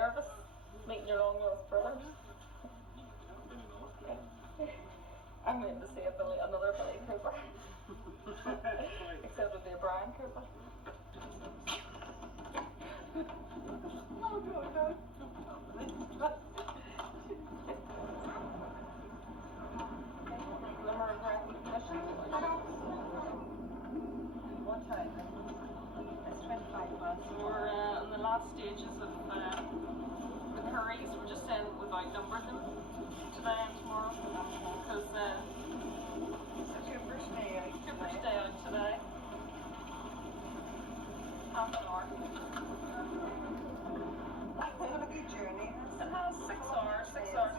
nervous meeting your long-lost brothers? I'm waiting to see another Billy Cooper. Except it'll be a Brian Cooper. Oh, no. Limerick recognition. What time? It's 25 past. We're in the last stages of the curries. We're just saying that we've outnumbered them today and tomorrow because It's your first day out. Cooper's day out today. Half an hour. It's been a good journey. It has 6 hours. 6 hours.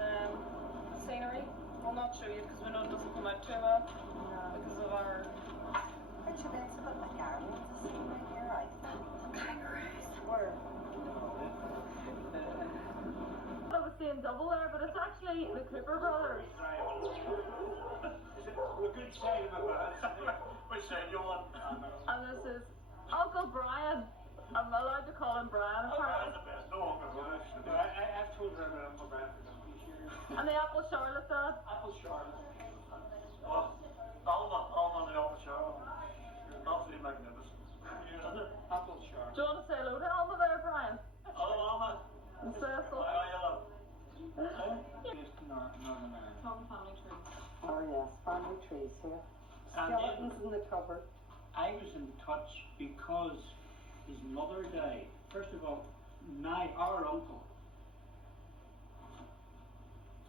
And scenery. We'll not show you because we know it doesn't come out too well because of our. Actually, it's a bit like Ireland to see right here, I think. Kangaroos. Where? I was saying double there, but it's actually the Cooper brothers. We're good saying about that. Which side you want? And this is Uncle Brian. I'm allowed to call him Brian apparently. The best. No, Uncle Brian. I've told her about Uncle Brian for some years. And the apple Charlotte dad. Apple Charlotte. Oh, Alma and the Apple Charlotte. Absolutely magnificent. Apple Charlotte. Do you want to say hello to Alma there, Brian? Hello, Alma. And Cecil. Hello. Tom family tree. Oh, yes, family trees here. And Skeletons in the cupboard. I was in touch because his mother died. First of all, our uncle,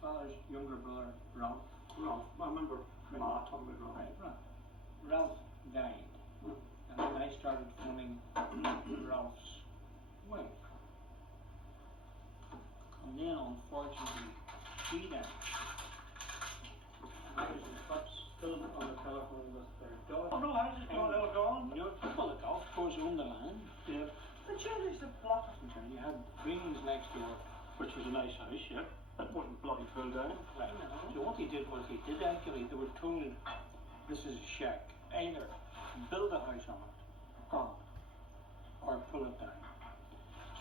father's younger brother, Ralph. I remember Ma talking about Right, Ralph died. And then I started phoning Ralph's wife. And then, unfortunately, she died. I was in touch, still on the telephone with their daughter. Oh no, how's it going? They were gone? You know, well, the golf course owned the land. Yeah. But sure, there's a block of And you had Greens next door. Which was a nice house, yeah. That wasn't bloody pulled down. Right. So what he did was they were told this is a shack. Either build a house on it or pull it down.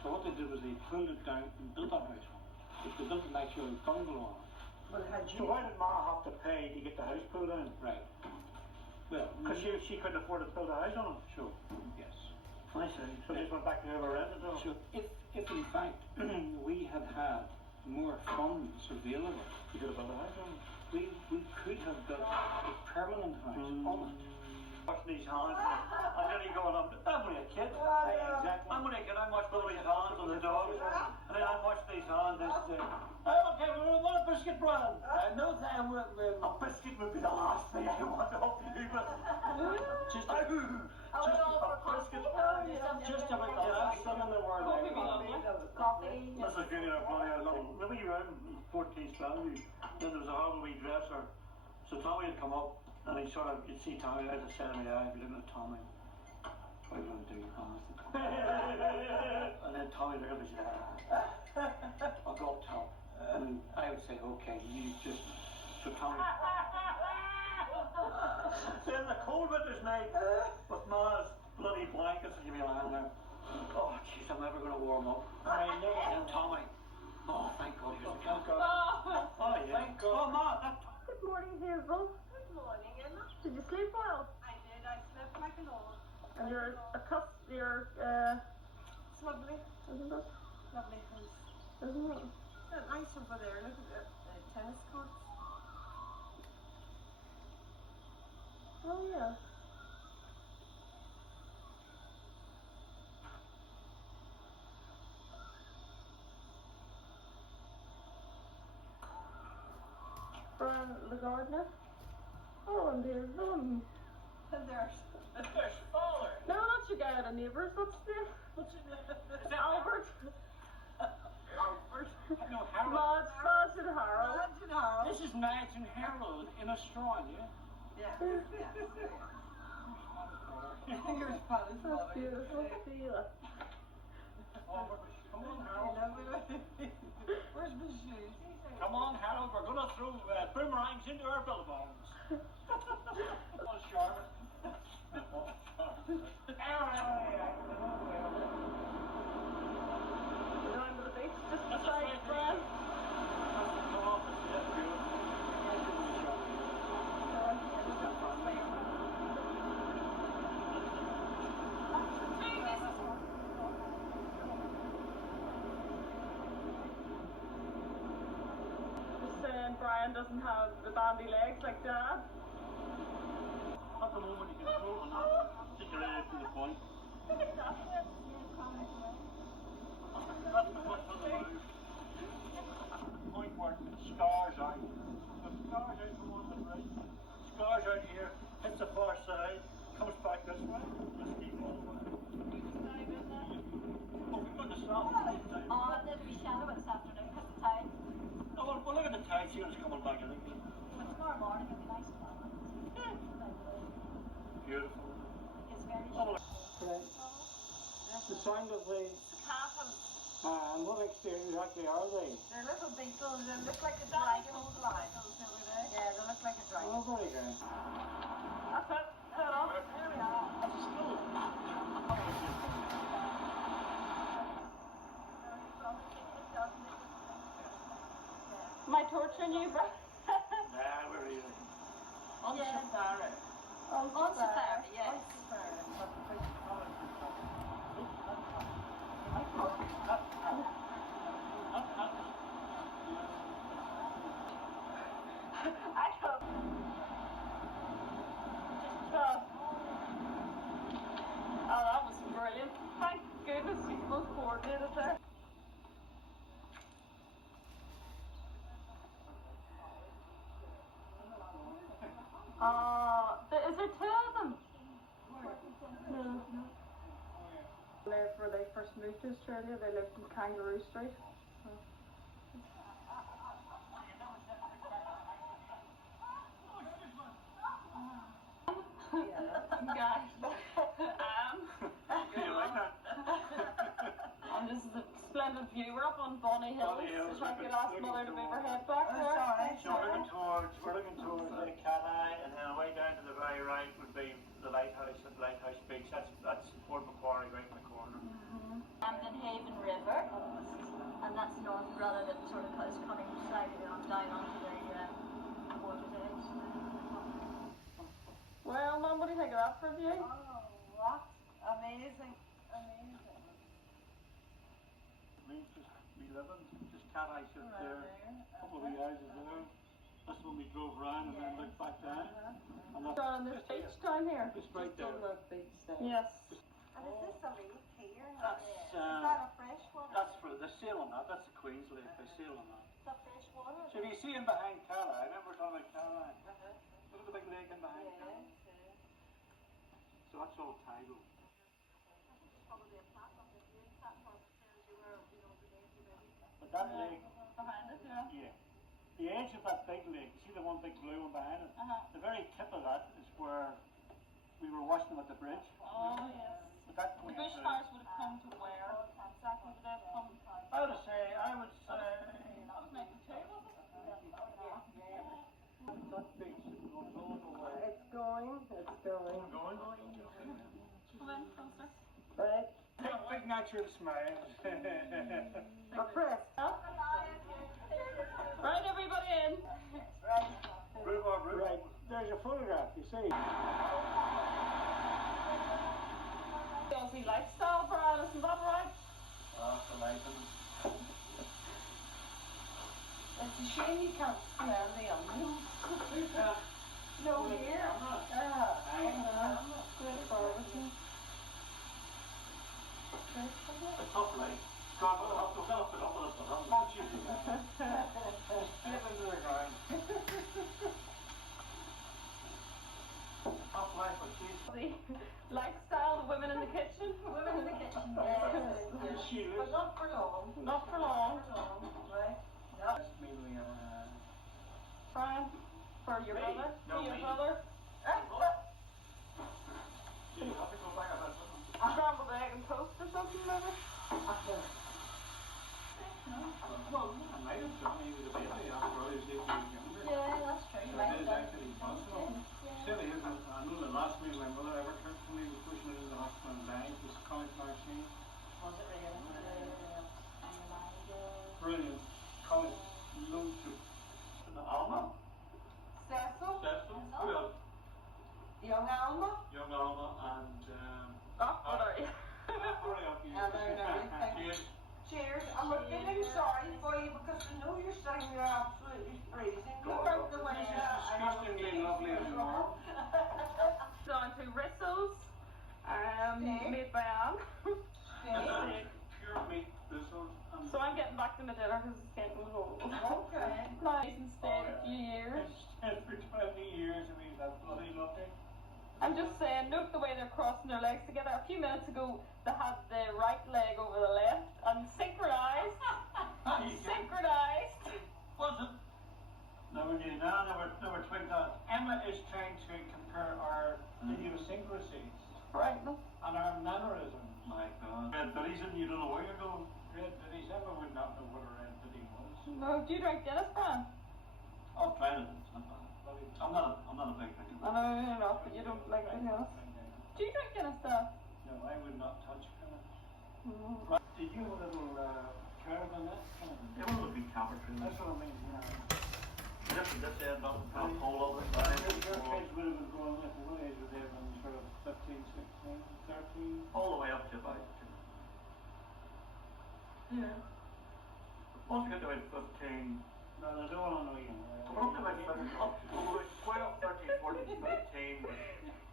So what they did was they pulled it down and built a house on it. They built an actual bungalow on it. Well, had So why did Ma have to pay to get the house pulled down? Right. Well, Because she couldn't afford to build a house on it. sure. Yes. I see. So they just went back to whoever rented it. So if in fact we had more funds available, You could have built a house on it. we could have built a permanent house on it. Watch these hands. I'm nearly going up. I'm only a kid. Exactly. I'm only a kid. I watch all these hands on the dogs. And then I watch these hands. Okay, we want a biscuit, Brian. No, that A biscuit would be the last thing I want to offer you. just a biscuit. just about the last thing in the world. coffee. This is getting a bloody little. Maybe you were out in 14th Avenue. Then there was a horrible wee dresser. So Tommy had come up. And he sort of, you'd see Tommy out of the center of my eye, if you didn't know Tommy. What are you going to do, honestly? And then Tommy looked at me and said, I'll go up top. And I would say, okay, you just, so Tommy. Then the cold winter's night, with Ma's bloody blankets and you'd be lying there. Oh, jeez, I'm never going to warm up. And Tommy, oh, thank God, here's the cat. Oh, yeah. Thank God. Oh, Ma, that. Good morning, Hazel. Good morning, Emma. Did you sleep well? I did. I slept like an old. And you're It's lovely. isn't it? Lovely house. Isn't it? Nice over there. Look at the tennis courts. Oh yeah. Brian the gardener. Oh, and there's And there's Father. no, that's your guy at the neighbours. That's Albert. Albert. No, Harold. Mads and Harold. Imagine how. This is Mads and Harold in Australia. Yeah. Your spot is That's beautiful. See you. Come on, Harold. Where's my shoes? Come on, Harold. We're going to throw boomerangs into our billabongs. Oh, Charlotte. Brian doesn't have the bandy legs like Dad. At the moment you can throw it or not, stick your head to the point. That's the first of the move. Point where it scars out. So it scars out from on the bridge, scars out here, hits the far side, comes back this way, just keep on the way. Oh, we're going to stop. Oh, there'll be shadow this afternoon because the tide. Oh, well, look at the tide, see when it's coming back, I think. But tomorrow morning it'll be nice tomorrow. Beautiful. It's very Oh, Right. The sound of the... Cattle. And what exactly are they? They're little beetles. They look like a dragonfly. Yeah, they look like a Oh, dragon. very good. That's it. Head off. There we are. Am I torturing you, Brian? nah, we're here. On safari. On safari, yeah. I hope. Oh, that was brilliant. Thank goodness you both coordinated there. Is there two of them? No. Whenever they first moved to Australia, they lived in Kangaroo Street. Guys, You like that? and this is a splendid view. We're up on Bonny Hills. Bonny Hills, It's like your looking- last looking mother to move her towards- head back there. So we're looking towards Lake Cathay, and then way down to the very right would be the lighthouse at Lighthouse Beach. That's Port Macquarie right in the corner. Camden Haven River, and that's North Brother that sort of is coming slightly on down onto the water's edge. Well, Mum, what do you think of that for a view? Oh, what? Amazing. Amazing. We live in just Cathay sit there, a couple of wee houses there. That's when we drove around and then looked back down. And that's On this beach down here. just right there. Yes. And is this a lake here? That's Is that a fresh water? that's for the sail on that. That's the Queen's Lake. They sail on that. Is that fresh water? So if you see him behind Cathay, remember we're talking about Cathay. Look at the big lake in behind Cathay. So that's all tidal. But that lake, Behind it, yeah. yeah. The edge of that big lake, you see the one big blue one behind it? The very tip of that is where we were watching them at the bridge. Oh, yes. But that The bushfires would have come to where? Exactly, would they have come? I would say, That was 92, was it? that beach goes all the way. It's going. Going? Come in closer. Right. Big natural smile. A press. Right, everybody in. Right, there's a photograph, you see. Aussie lifestyle, Brian, isn't that right? It's a shame you can't smell the onions. No, here. Great barbecue. Top light. God, we'll have to put up with us, but I'm not choosing that. Get into the ground. Top light for kids. The lifestyle, the women in the kitchen. Women in the kitchen. Yes. She But lives. not for long. Not for long. Right? That's me, Leanne. Brian, for your Me? brother. No, For your me. brother. Do you have to go back about something? Scrambled egg and toast or something, maybe? Well, I might have done maybe the baby after all his days when he was younger. Yeah, that's true. So it is actually possible. Silly, isn't it? I know the last meal my mother ever cooked for me was pushing it in the hospital and dying was cauliflower cheese. Was it really? Brilliant. Cauliflower loads of Alma. Cecil? Cecil. Who else? Young Alma? Young Alma and Sorry. hurry up, you. And everything. Cheers. Cheers. I'm feeling sorry for you because I know you're saying you're absolutely freezing. him a dinner because it's getting old. Okay. Nice and stayed a few years. It's for 20 years, I mean, that's bloody lovely. I'm just saying, note the way they're crossing their legs together. A few minutes ago, they had the right leg over the left and synchronized. Synchronized. Was it? Never knew that, never twigged that. Emma is trying to compare our idiosyncrasies Right. and our mannerisms. My God. Red Biddies and you don't know where you're going. Red Biddies, Emma would not know what a red biddy was. No, do you drink Guinness, Fran? I'll try it. It's not bad. I'm not a big drinker. I know you're not, but you don't like the Guinness. Do you drink Guinness, Dad? No, I would not touch Guinness. Mm. Did you have a little caravan that? It would be camper training. That's what I mean, yeah. This end up a pole over the Your side. kids would have been growing up, what age were they when sort of 15, 16, 13? All the way up to about. Yeah. Once we get to about 15, No, I don't want to know you. we're up to about 12, 13, 14, 15.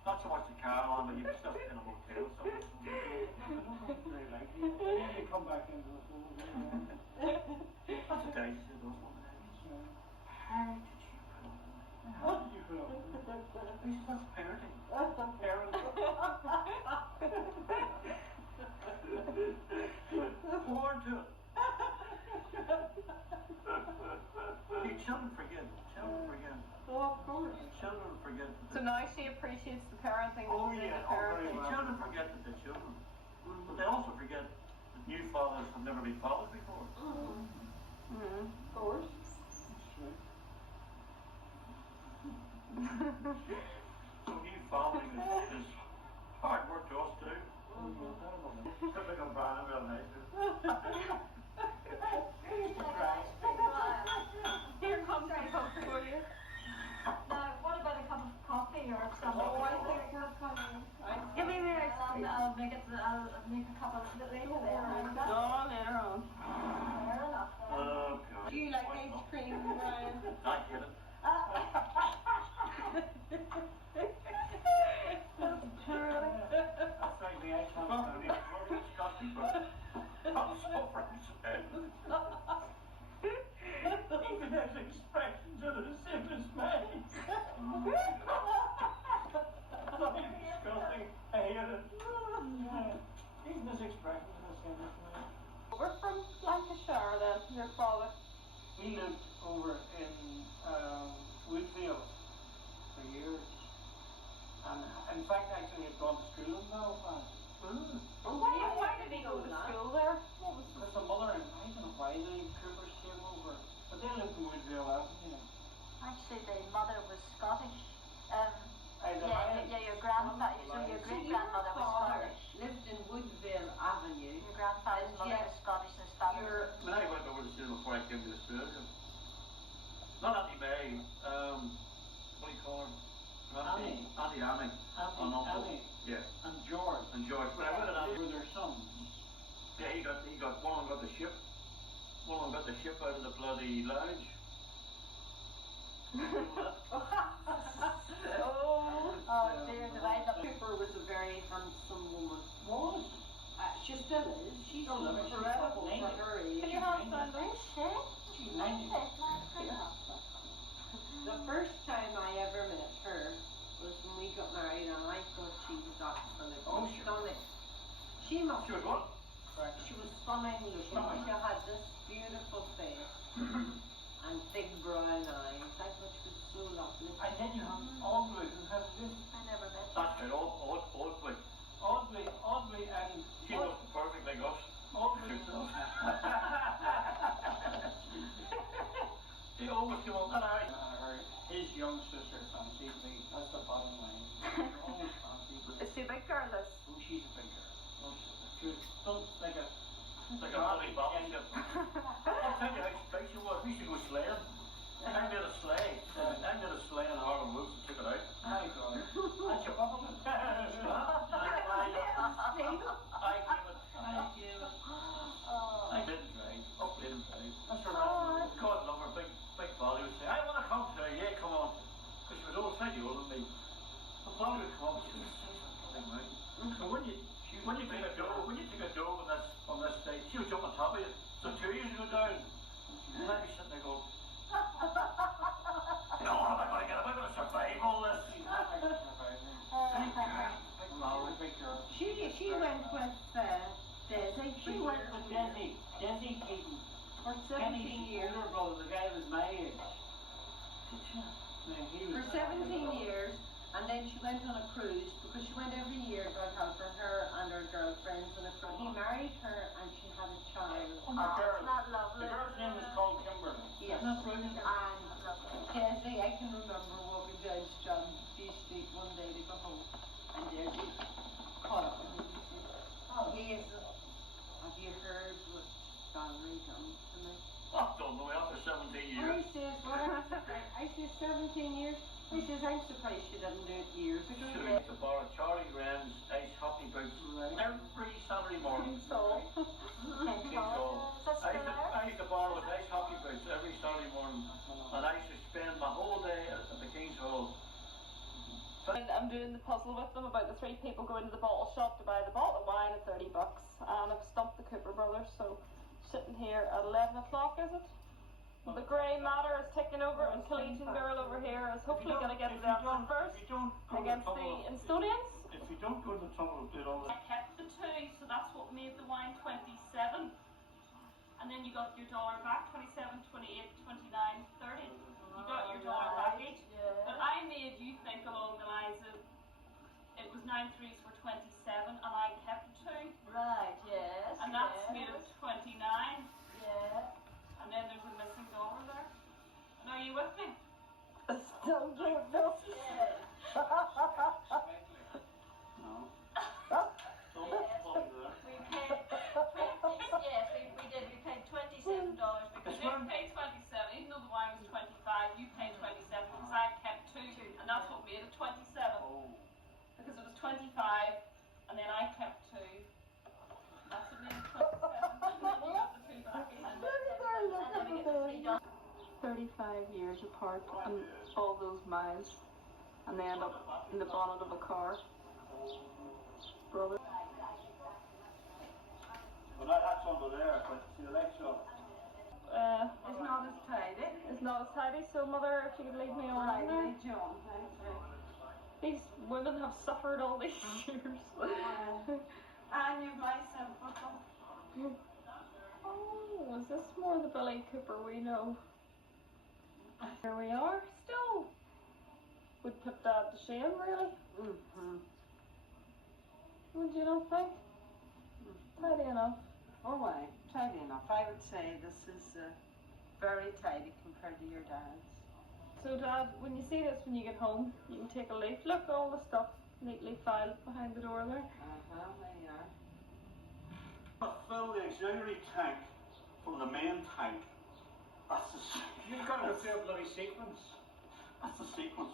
Not so much the caravan, but you can still in a motel. So. I don't really like you. I need to come back into the fold. That's the days, those ones. How did you put on that? How did you put up? That's parenting. Parents. Born to it. You children forget. Children forget. Oh, of course. Children forget. So now she appreciates the parenting. Oh, that was in yeah, the parenting. very well. Children forget that they're children. But they also forget that new fathers have never been fathers before. Mm. Of course. So new fathering is hard work to us too. Typical Brian, real nice. Here comes the cup for you. Now, what about a cup of coffee or something? Oh, I think we're coming. Give me the ice cream. I'll make a cup a little bit later then. No, later on. Fair enough. Oh, God. Do you like ice cream, Brian? I get it. That's like the ice on the Disgusting, but I'm suffering. Even his expressions are the same as mine. Something disgusting. I hate it. Even his expressions are the same as mine. We're from Lancashire then, your father. We lived over in Woodville for years. And in fact, actually, had gone to school in Belfast. Why did he go to school there? What was Because the mother and I don't know why the Coopers came over. But they lived in Woodville Avenue. Actually, the mother was Scottish. Your grandfather, so your great-grandmother was Scottish. Lived in Woodville Avenue. Your grandfather's mother was Scottish and his father was... When I went over to school before I came to Australia, not Auntie May, what do you call her? Annie. Auntie Annie. And Uncle. Annie. Yeah. And George. And George. When I went in, They were their sons. yeah, he got one of them got the ship. One of them got the ship out of the bloody lounge. Oh dear, did I look... Cooper was a very handsome woman. Was? She still is. She's Oh, no, she's incredible not for her age. Can you have some? Is she? She's 90. The first time I ever met her was when we got married, and I thought she was absolutely stunning. She must. She was what? She was stunning looking. Stunning. She had this beautiful face and big brown eyes. I thought she was so lovely. And then you have Audley, who has this I never met her. That's right, oddly. Audley and She wasn't perfect like us. Audley. He always came on, and His young sister fancied me. That's the bottom line. Always fancied me. Is she a big girl, this? Oh, she's a big girl. Oh, she was built like a bloody battleship. I'll tell you how big she was. We used to go sleighing. I made a sleigh. I made a sleigh in Harlem Woods and took it out. My God. That's your bubble. I didn't drive. Up didn't drive. That's right. God love her, big Polly would say, I want to come today. Yeah, come on. Because she was old, slightly older than me. But Polly would come up and she would say something right. So when you take a dough on this stage, she would jump on top of you. So 2 years ago down, She went with Desi. She went with Desi Keaton. For 17 Kenny's years. older brother, the guy was my age. Yeah, he For was 17 years, and then she went on a cruise because she went every year, God help her, and her girlfriends on a cruise. He married her and she had a child. Oh, isn't that lovely? The girl's name was called Kimberly. Yes. Isn't that brilliant? And Desi, I can remember walking down Strand Street one day to go home, and Desi caught up with him. He said, have you heard what Valerie done to me? I don't know, after 17 I says, what happened? I says, 17 years? He says, I'm surprised she didn't do it years ago. Should have to borrow Charlie Graham's ice hockey boots every Saturday morning. So. I used to borrow his ice hockey boots every Saturday morning, and I used to spend my whole day at the King's Hall. And I'm doing the puzzle with them about the three people going to the bottle shop to buy the bottle of wine at $30, and I've stumped the Cooper brothers, so sitting here at 11 o'clock, is it? The grey matter is ticking over, and Collegian Girl over here is hopefully going to get the answer first against the Estonians. If you don't go to the trouble of doing all I kept the two, so that's what made the wine 27. And then you got your dollar back, 27, 28, 29, 30. You got your dollar back each. But I made you think along the lines of it was 9 threes for 27, and I kept two. Right, yes. And that's made it 29. Yeah. And then there's a missing dollar there. And are you with me? Still don't know. No. We paid, yes, we did. We paid $27 because You paid 27, even though the wine was 25, you paid 27 because I kept two. And that's what made it 27. Because it was 25, and then I kept two. That's what made it 27. And then you got the two back. and then we get the $3. 35 years apart and all those miles, and they end up in the bonnet of a car. Brother. Well, that's under there, but see the lights up. It's not as tidy. It's not as tidy, so mother, if you could leave me on in there. John. These women have suffered all these years. And you've my sympathy. Oh, is this more the Billy Cooper we know? Here we are, still. Would put Dad to shame, really. Mm-hmm. Would you not think? Tidy enough. Oh, aye, tidy enough. I would say this is very tidy compared to your dad's. So Dad, when you see this when you get home, you can take a leaf. Look, all the stuff neatly filed behind the door there. There you are. Fill the auxiliary tank from the main tank. That's the You've got to go through a bloody sequence. That's the sequence.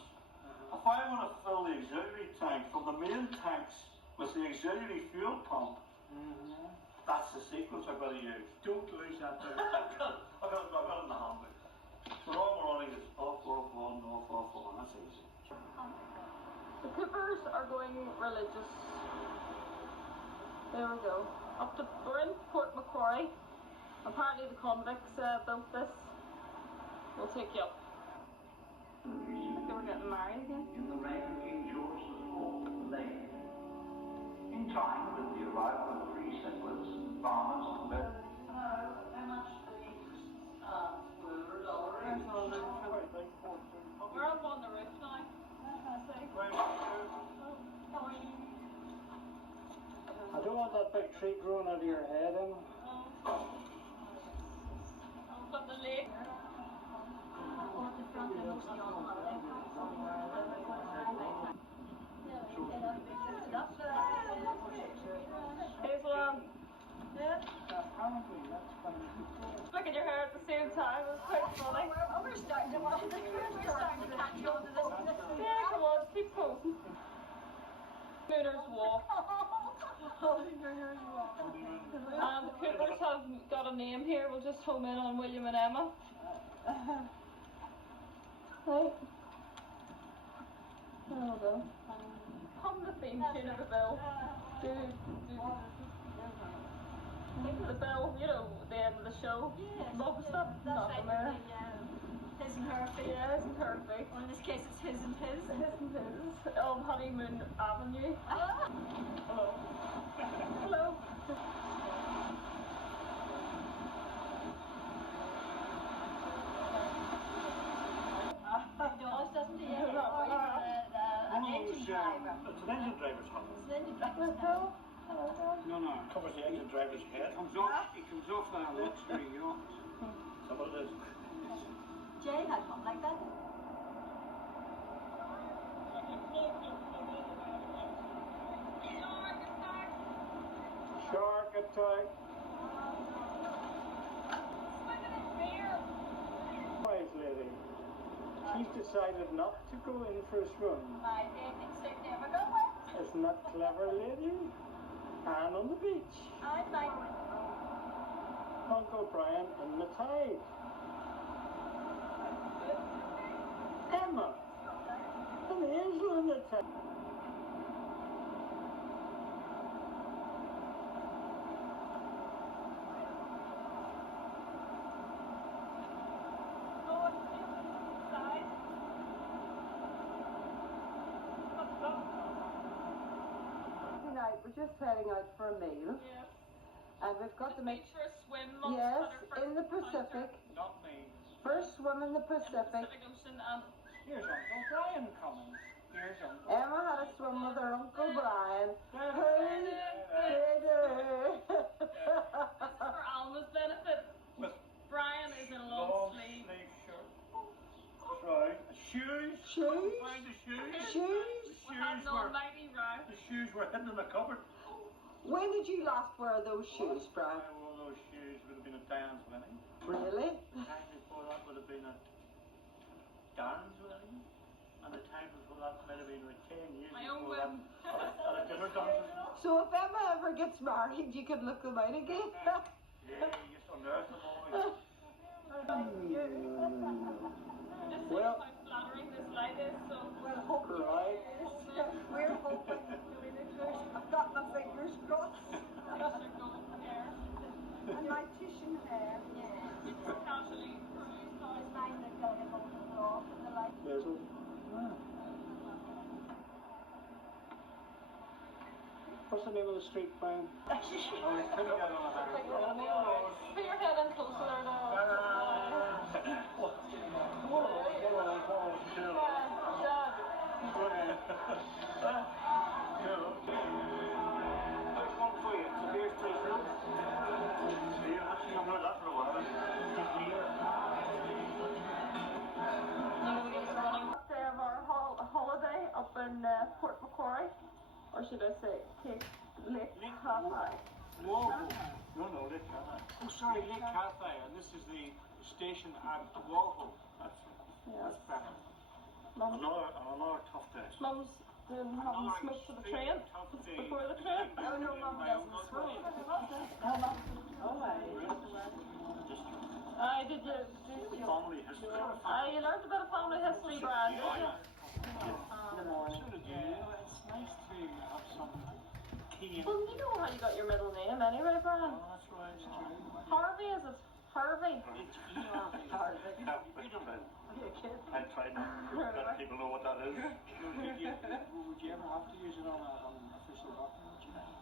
If I want to fill the auxiliary tank from the main tanks with the auxiliary fuel pump, that's the sequence I've got to use. Don't lose that bit. I've got it in the handbook. So all we're running is off, on, off, on. That's easy. The Coopers are going religious. There we go. We're in Port Macquarie. Apparently the convicts built this. We'll take you up. I think they were getting married again. In the reign of King George IV, late. In time, with the arrival of free settlers, farmers converted. How much We're up on the roof now. I don't want that big tree growing out of your head, Emma. I'll put the lake. Hazel, look at your hair at the same time. It's quite funny. We're starting to watch this. We're starting to catch on to this. Yeah, come on, keep posing. Mooner's Walk. And the Coopers have got a name here. We'll just home in on William and Emma. Right. There we go. Hum the theme tune of the bell. Think of the bell, you know, the end of the show. Love stuff. Nothing there. His and her feet. Yeah, his and her feet. Well, in this case, it's his and his. His and his. On Honeymoon Avenue. Hello. Hello. He does, doesn't he? Yeah, Not an engine driver. It's an engine driver's helmet. It's an engine driver. Hello. Hello, Dad. No, no. Covers the engine driver's head. It comes off that luxury, you know. Some of it is. Jay had one like that. Shark attack. Wise lady. She's decided not to go in for a swim. My bathing suit never go wet. Isn't that clever, lady? And on the beach. I like Uncle Brian in the tide. Emma. An angel in the tide. Tonight we're just heading out for a meal, Yes. and we've got to make For a swim. yes in the Pacific. Not me. First swim in the Pacific. Ocean and Here's Uncle Brian coming. Here's Uncle. Emma had a swim with her Uncle Brian. This is for Alma's benefit. With Brian is in a long long sleeve. sleeve shirt. That's right. Shoes. Shoes? Find the shoes. Shoes? We had an almighty row. The shoes were hidden in the cupboard. When did you last wear those shoes, Brian? I wore those shoes would have been at Diane's wedding. Really? The time before that would have been at Darren's wedding. And the time before that might have been like 10 years My own before that. whim. At a dinner dance. So if Emma ever gets married, you could look them out again. Yeah, you just unearth them all. Just Well- how flattering this light is, so Well, hopefully Right. we're hoping. I've got my fingers crossed. extra golden hair. And my tissue hair. Yeah. It's casually cruised on. It's mine that's got to get hold of it off in the light. There's a... What's the name of the street, Brian? Put your head in closer there now. Day of our holiday up in Port Macquarie, or should I say Lake Cathay. Whoa. No, they can't. Oh, sorry, Lake Cathay, and this is the station at Wauho. That's Yes. better. Another tough day. Mum's having smoked for the train before the train. Oh no, Mum doesn't smoke. I did you? Family history. You learned a bit of family history, Brad, did you? So did you. It's nice to have some key in. Well, you know how you got your middle name anyway, Brian. Oh, that's right, it's true. Harvey, is it? Harvey. It's E-R-V. I try not to let people know what that is. Would you ever have to use it on an official document? You know?